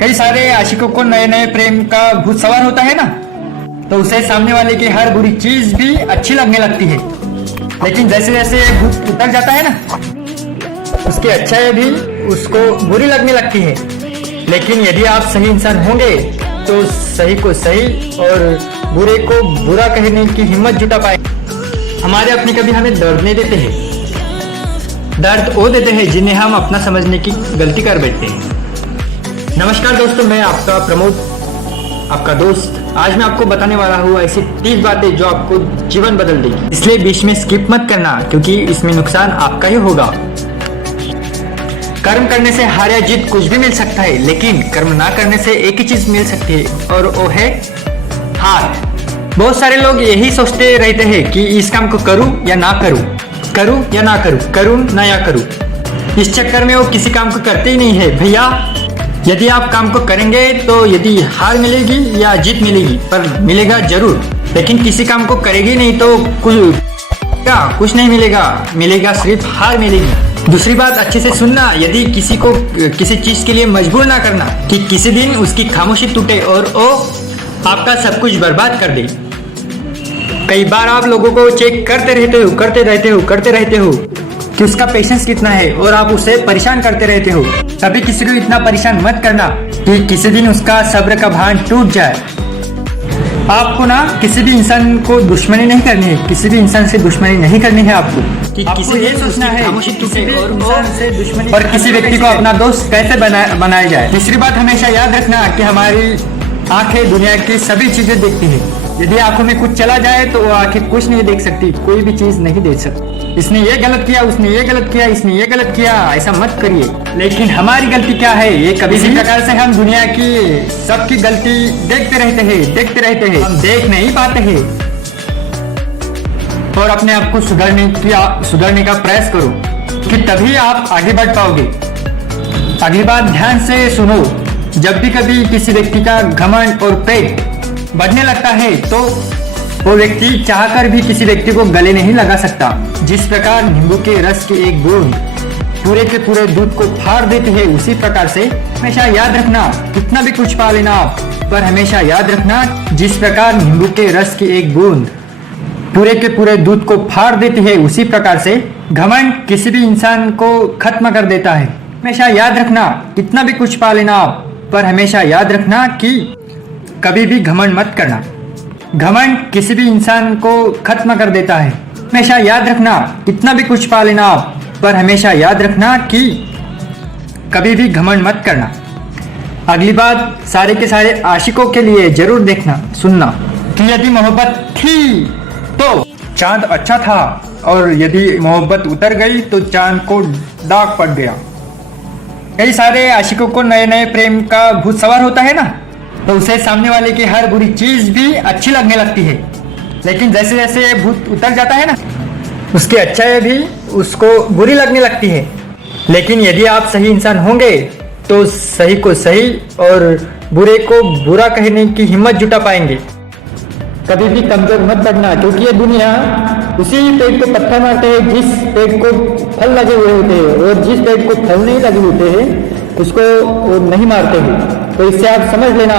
कई सारे आशिकों को नए नए प्रेम का भूत सवार होता है ना, तो उसे सामने वाले की हर बुरी चीज भी अच्छी लगने लगती है। लेकिन जैसे जैसे भूत उतर जाता है ना, उसकी अच्छाई भी उसको बुरी लगने लगती है। लेकिन यदि आप सही इंसान होंगे तो सही को सही और बुरे को बुरा कहने की हिम्मत जुटा पाए। हमारे अपने कभी हमें दर्द नहीं देते हैं, दर्द वो देते हैं जिन्हें हम अपना समझने की गलती कर बैठते हैं। नमस्कार दोस्तों, मैं आपका प्रमोद, आपका दोस्त। आज मैं आपको बताने वाला हूँ ऐसी 30 बातें जो आपको जीवन बदल देगी। इसलिए बीच में स्किप मत करना, क्योंकि इसमें नुकसान आपका ही होगा। कर्म करने से हार या जीत कुछ भी मिल सकता है, लेकिन कर्म ना करने से एक ही चीज मिल सकती है, और वो है हार। बहुत सारे लोग यही सोचते रहते हैं कि इस काम को करूं या ना करूं, करूं या ना करूं, करूं ना या करूं। इस चक्कर में वो किसी काम को करते ही नहीं है। भैया, यदि आप काम को करेंगे तो यदि हार मिलेगी या जीत मिलेगी, पर मिलेगा जरूर। लेकिन किसी काम को करेगी नहीं तो कुछ नहीं मिलेगा, मिलेगा सिर्फ हार मिलेगी। दूसरी बात अच्छे से सुनना, यदि किसी को किसी चीज के लिए मजबूर ना करना कि किसी दिन उसकी खामोशी टूटे और वो आपका सब कुछ बर्बाद कर दे। कई बार आप लोगों को चेक करते रहते हो कि उसका पेशेंस कितना है, और आप उसे परेशान करते रहते हो। कभी किसी को इतना परेशान मत करना कि किसी दिन उसका सब्र का भान टूट जाए। आपको ना किसी भी इंसान को दुश्मनी नहीं करनी है, किसी भी इंसान से दुश्मनी नहीं करनी है। आपको किसी ये सोचना है किसी भी इंसान से दुश्मनी, और किसी व्यक्ति को अपना दोस्त कैसे बनाया जाए। तीसरी बात हमेशा याद रखना कि हमारी आंखें दुनिया की सभी चीजें देखती है। यदि आंखों में कुछ चला जाए तो वो आंखें कुछ नहीं देख सकती, कोई भी चीज नहीं देख सकती। इसने ये गलत किया, उसने ये गलत किया, इसने ये गलत किया, ऐसा मत करिए। लेकिन हमारी गलती क्या है, ये कभी भी प्रकार से हम दुनिया की सबकी गलती देखते रहते हैं, हम देख नहीं पाते हैं। और अपने आप को सुधारने का प्रयास करो कि तभी आप आगे बढ़ पाओगे। अगली बात ध्यान से सुनो, जब भी कभी किसी व्यक्ति का घमंड और पेट बढ़ने लगता है तो वो व्यक्ति चाहकर भी किसी व्यक्ति को गले नहीं लगा सकता। जिस प्रकार नींबू के रस की एक बूंद पूरे के पूरे दूध को फाड़ देती है, उसी प्रकार से हमेशा याद रखना, कितना भी कुछ पा लेना आप, पर हमेशा याद रखना, जिस प्रकार नींबू के रस की एक बूंद पूरे के पूरे दूध को फाड़ देती है, उसी प्रकार से घमंड किसी भी इंसान को खत्म कर देता है। हमेशा याद रखना, कितना भी कुछ पा लेना आप, पर हमेशा याद रखना कि कभी भी घमंड मत करना। घमंड किसी भी इंसान को खत्म कर देता है। हमेशा याद रखना, कितना भी कुछ पा लेना आप, पर हमेशा याद रखना कि कभी भी घमंड मत करना। अगली बात सारे के सारे आशिकों के लिए जरूर देखना सुनना कि यदि मोहब्बत थी तो चांद अच्छा था, और यदि मोहब्बत उतर गई तो चांद को दाग पड़ गया। कई सारे आशिकों को नए नए प्रेम का भूत सवार होता है ना, तो उसे सामने वाले की हर बुरी चीज भी अच्छी लगने लगती है। लेकिन जैसे जैसे भूत उतर जाता है ना, उसकी अच्छाई भी उसको बुरी लगने लगती है। लेकिन यदि आप सही इंसान होंगे तो सही को सही और बुरे को बुरा कहने की हिम्मत जुटा पाएंगे। कभी भी कमजोर मत बनना, क्योंकि ये दुनिया उसी पेड़ को पत्थर मारते हैं जिस पेड़ को फल लगे हुए होते हैं, और जिस पेड़ को फल नहीं लगे होते हैं उसको वो नहीं मारते हैं। तो इससे आप समझ लेना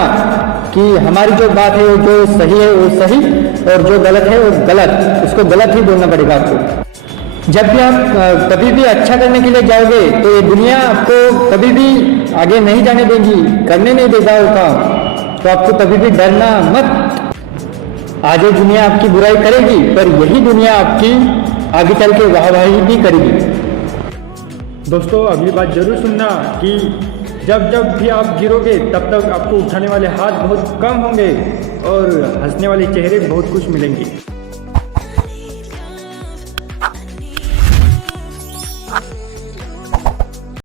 कि हमारी जो बात है वो जो सही है वो सही, और जो गलत है वो गलत, उसको गलत ही बोलना पड़ेगा आपको। जब भी आप कभी भी अच्छा करने के लिए जाओगे तो ये दुनिया आपको कभी भी आगे नहीं जाने देगी, करने नहीं देगा वो काम। तो आपको कभी भी डरना मत। आज ये दुनिया आपकी बुराई करेगी, पर यही दुनिया आपकी आगे चल के वाहवाही भी करेगी। दोस्तों, अगली बात जरूर सुनना कि जब भी आप गिरोगे तब तक आपको उठाने वाले हाथ बहुत कम होंगे और हंसने वाले चेहरे बहुत कुछ मिलेंगे।